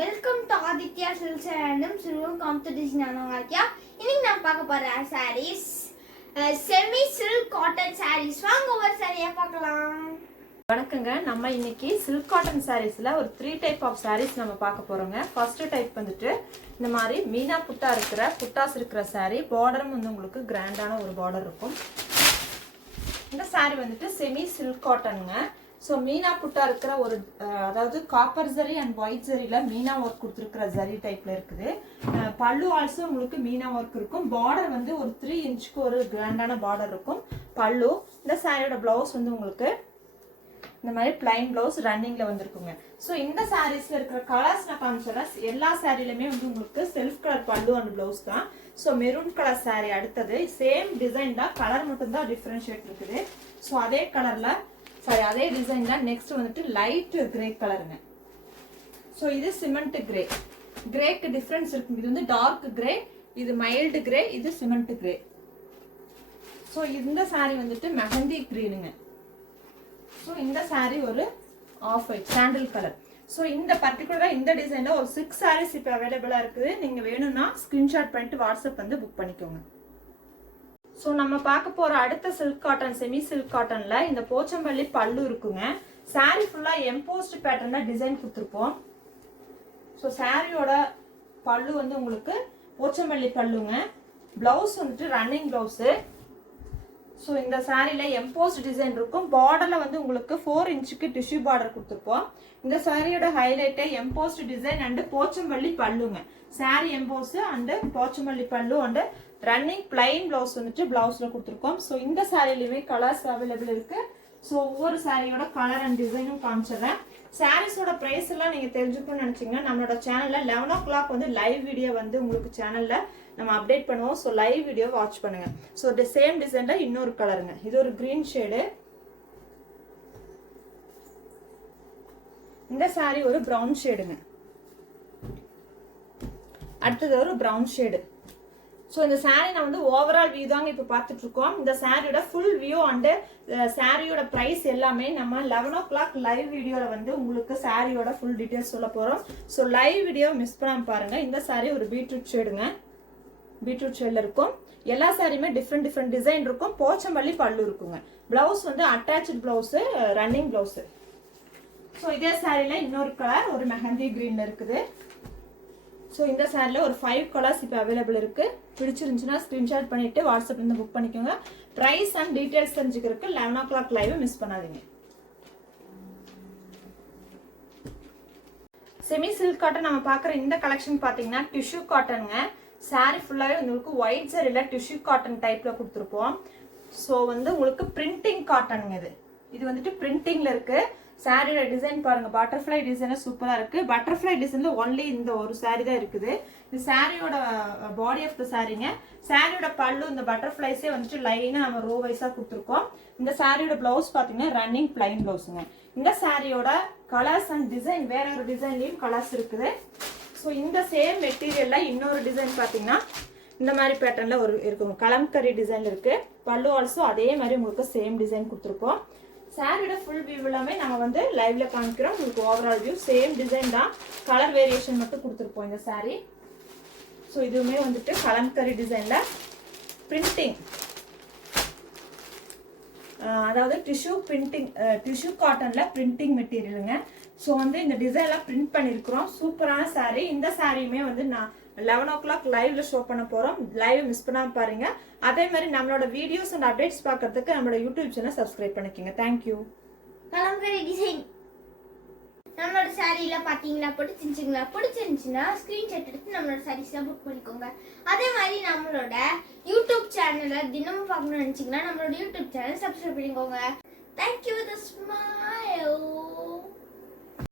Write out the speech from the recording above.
Welcome to Aditya silks and silver competition. ஆனவாக்கியா இன்னைக்கு நான் பார்க்க போற saris semi silk cotton saris. வாங்க ஒரு சாரியா பார்க்கலாம். வணக்கங்க. நம்ம இன்னைக்கு சில்க் காட்டன் சாரீஸ்ல ஒரு 3 டைப் ஆஃப் சாரீஸ் நம்ம பார்க்க போறோங்க. ஃபர்ஸ்ட் டைப் வந்துட்டு இந்த மாதிரி மீனா புட்டாஸ் இருக்கிற சாரீ. பார்டரும் வந்து உங்களுக்கு கிராண்டான ஒரு பார்டர் இருக்கும். இந்த சாரீ வந்துட்டு செமி சில்க் காட்டனுங்க. ஸோ மீனா புட்டா இருக்கிற ஒரு அதாவது காப்பர் ஜரி அண்ட் ஒயிட் ஜரியில் மீனா ஒர்க் கொடுத்துருக்கிற ஜரி டைப்ல இருக்குது. பல்லு ஆல்சோ உங்களுக்கு மீனா ஒர்க் இருக்கும். பார்டர் வந்து ஒரு 3 இன்ச்சுக்கு ஒரு கிராண்டான பார்டர் இருக்கும் பல்லு. இந்த சாரியோட பிளவுஸ் வந்து உங்களுக்கு இந்த மாதிரி பிளைன் பிளவுஸ் ரன்னிங்ல வந்துருக்குங்க. ஸோ இந்த சாரீஸ்ல இருக்கிற கலர்ஸ் நான் காமிச்சிடறேன். எல்லா சாரிலுமே வந்து உங்களுக்கு செல்ஃப் கலர் பல்லு அண்ட் பிளவுஸ் தான். ஸோ மெரூன் கலர் சாரி அடுத்தது சேம் டிசைன் தான், கலர் மட்டும் தான் டிஃபரன்ஷியேட் இருக்குது. ஸோ அதே கலர்ல அதே டிசைன் தான். நெக்ஸ்ட் வந்துட்டு லைட் கிரே கலருங்க. ஸோ இது சிமெண்ட் கிரே. கிரேக்கு டிஃபரன்ஸ் இருக்கு. இது வந்து டார்க் கிரே, இது மைல்டு கிரே, இது சிமெண்ட் கிரே. ஸோ இந்த சாரி வந்துட்டு மெஹந்தி கிரீனுங்க. ஸோ இந்த சாரி ஒரு off white sandal colour. So இந்த பர்டிகுலரா இந்த டிசைன்ல ஒரு 6 சாரீஸ் இப்போ அவைலபிளா இருக்குது. நீங்க வேணும்னா ஸ்கிரீன்ஷாட் பண்ணிட்டு வாட்ஸ்அப் வந்து புக் பண்ணிக்கோங்க. ஸோ நம்ம பார்க்க போற அடுத்த சில்க் காட்டன் செமி சில்க் காட்டன்ல இந்த போச்சம்பள்ளி பல்லு இருக்குங்க. சாரி ஃபுல்லா எம்போஸ்ட் பேட்டர்ன்ல டிசைன் கொடுத்துருப்போம். ஸோ சாரியோட பல்லு வந்து உங்களுக்கு போச்சம்பள்ளி பல்லுங்க. பிளவுஸ் வந்துட்டு ரன்னிங் பிளவுஸு. ஸோ இந்த சாரியில எம்போஸ்ட் டிசைன் இருக்கும். பார்டர்ல வந்து உங்களுக்கு 4 இன்ச்சுக்கு டிஷ்யூ பார்டர் கொடுத்துருப்போம். இந்த சாரியோட ஹைலைட்டே எம்போஸ்ட் டிசைன் அண்ட் போச்சம்பள்ளி பல்லுங்க. சாரி எம்போஸ் அண்ட் போச்சம்பள்ளி பல்லு அண்ட் ரன்னிங் பிளைன் பிளவுஸ் வந்துட்டு பிளவுஸ்ல கொடுத்துருக்கோம். ஸோ இந்த சாரிலுமே கலர்ஸ் அவைலபிள் இருக்கு. ஸோ ஒவ்வொரு சாரியோட கலர் அண்ட் டிசைனும் காமிச்சிடுறேன். சாரீஸோட பிரைஸ் எல்லாம் நீங்க தெரிஞ்சுக்கணும்னு நினைச்சீங்கன்னா நம்மளோட சேனல்ல 11 o'clock வந்து லைவ் வீடியோ வந்து உங்களுக்கு சேனல்ல நம்ம அப்டேட் பண்ணுவோம். ஸோ லைவ் வீடியோ வாட்ச் பண்ணுங்க. ஸோ சேம் டிசைன்ல இன்னொரு கலருங்க. இது ஒரு கிரீன் ஷேடு. இந்த சாரி ஒரு பிரவுன் ஷேடுங்க. அடுத்தது ஒரு பிரவுன் ஷேடு. ஸோ இந்த சாரீ நான் வந்து ஓவரால் வியூ தாங்க இப்போ பார்த்துட்டு இருக்கோம். இந்த சாரியோட ஃபுல் வியூ அண்ட் சாரியோட ப்ரைஸ் எல்லாமே நம்ம 11 o'clock லைவ் வீடியோவில் வந்து உங்களுக்கு சாரியோட ஃபுல் டீட்டெயில்ஸ் சொல்ல போகிறோம். ஸோ லைவ் வீடியோ மிஸ் பண்ணாமல் பாருங்க. இந்த சாரி ஒரு பீட்ரூட் ஷேடுங்க. பீட்ரூட் ஷேட்ல இருக்கும். எல்லா சாரியுமே டிஃப்ரெண்ட் டிசைன் இருக்கும். போச்சம்பள்ளி பல்லு இருக்குங்க. பிளவுஸ் வந்து attach blouse, running blouse. So இதே சாரியில இன்னொரு கலர் ஒரு மெஹந்தி கிரீன்ல இருக்குது. ஸோ இந்த சாரியில் ஒரு 5 கலர்ஸ் இப்போ அவைலபிள் இருக்கு. பிடிச்சிருந்துச்சுன்னா ஸ்கிரீன்ஷாட் பண்ணிட்டு வாட்ஸ்அப்ல இருந்து புக் பண்ணிக்கோங்க. பிரைஸ் அண்ட் டீடைல்ஸ் தெரிஞ்சுக்கிறதுக்கு 11 o'clock லைவ் மிஸ் பண்ணாதீங்க. செமி சில்க் காட்டன் நம்ம பார்க்குற இந்த கலெக்ஷன் பார்த்தீங்கன்னா டிஷ்யூ காட்டனுங்க. சாரி ஃபுல்லாகவே உங்களுக்கு ஒயிட் சரியில டிஷ்யூ காட்டன் டைப்ல கொடுத்துருப்போம். ஸோ வந்து உங்களுக்கு பிரிண்டிங் காட்டனுங்க. இது வந்துட்டு பிரிண்டிங்ல இருக்கு. சாரியோட டிசைன் பாருங்க, பட்டர்ஃப்ளை டிசைன் சூப்பரா இருக்கு. பட்டர்ஃப்ளை டிசைன்ல ஒன்லி இந்த ஒரு சாரி தான் இருக்குது. இந்த சாரியோட பாடி ஆஃப் த சாரிங்க. சாரியோட பல்லு இந்த பட்டர்ஃப்ளைஸே வந்துட்டு லைனா நம்ம ரோ வைஸா கொடுத்துருக்கோம். இந்த சாரியோட பிளவுஸ் பாத்தீங்கன்னா ரன்னிங் பிளைன் பிளவுஸுங்க. இந்த சாரியோட கலர்ஸ் அண்ட் டிசைன் வேற ஒரு டிசைன்லயும் கலர்ஸ் இருக்குது. ஸோ இந்த சேம் மெட்டீரியல்ல இன்னொரு டிசைன் பாத்தீங்கன்னா இந்த மாதிரி பேட்டர்ன்ல ஒரு இருக்குங்க. கலம்கரி டிசைன் இருக்கு. பல்லு ஆல்சோ அதே மாதிரி உங்களுக்கு சேம் டிசைன் கொடுத்துருப்போம். சாரியோட ஃபுல் வியூ எல்லாமே நம்ம வந்து லைவ்ல காமிக்கிறோம். உங்களுக்கு ஓவரால் வியூ சேம் டிசைன் தான், கலர் வேரியேஷன் மட்டும் கொடுத்துருப்போம் இந்த சாரி. ஸோ இதுவுமே வந்துட்டு கலம்கரி டிசைன்ல பிரிண்டிங், அதாவது டிஷ்யூ பிரிண்டிங், டிஷ்யூ காட்டன்ல பிரிண்டிங் மெட்டீரியலுங்க. ஸோ வந்து இந்த டிசைன்லாம் பிரிண்ட் பண்ணியிருக்கிறோம். சூப்பரான சாரி. இந்த சாரியுமே வந்து நான் 11 o'clock லைவ்ல ஷோ பண்ண போறோம். லைவ் மிஸ் பண்ணாம பாருங்க. அதே மாதிரி நம்மளோட வீடியோஸ் அண்ட் அப்டேட்ஸ் பார்க்கறதுக்கு நம்மளோட யூடியூப் சேனல் சப்ஸ்கிரைப் பண்ணிக்கோங்க. தேங்க்யூ. கலம்கரி டிசைன் நம்மளோட சாரியில பாத்தீங்கன்னா பிடிச்சிருந்துச்சுன்னா ஸ்கிரீன்ஷாட் எடுத்து நம்மளோட சாரீஸ்ல புக் பண்ணிக்கோங்க. அதே மாதிரி நம்மளோட யூடியூப் சேனலை தினமும் பார்க்கணும்னு நினைச்சீங்கன்னா நம்மளோட யூடியூப் சேனல் சப்ஸ்கிரைப் பண்ணிக்கோங்க. தேங்க்யூ. The smile.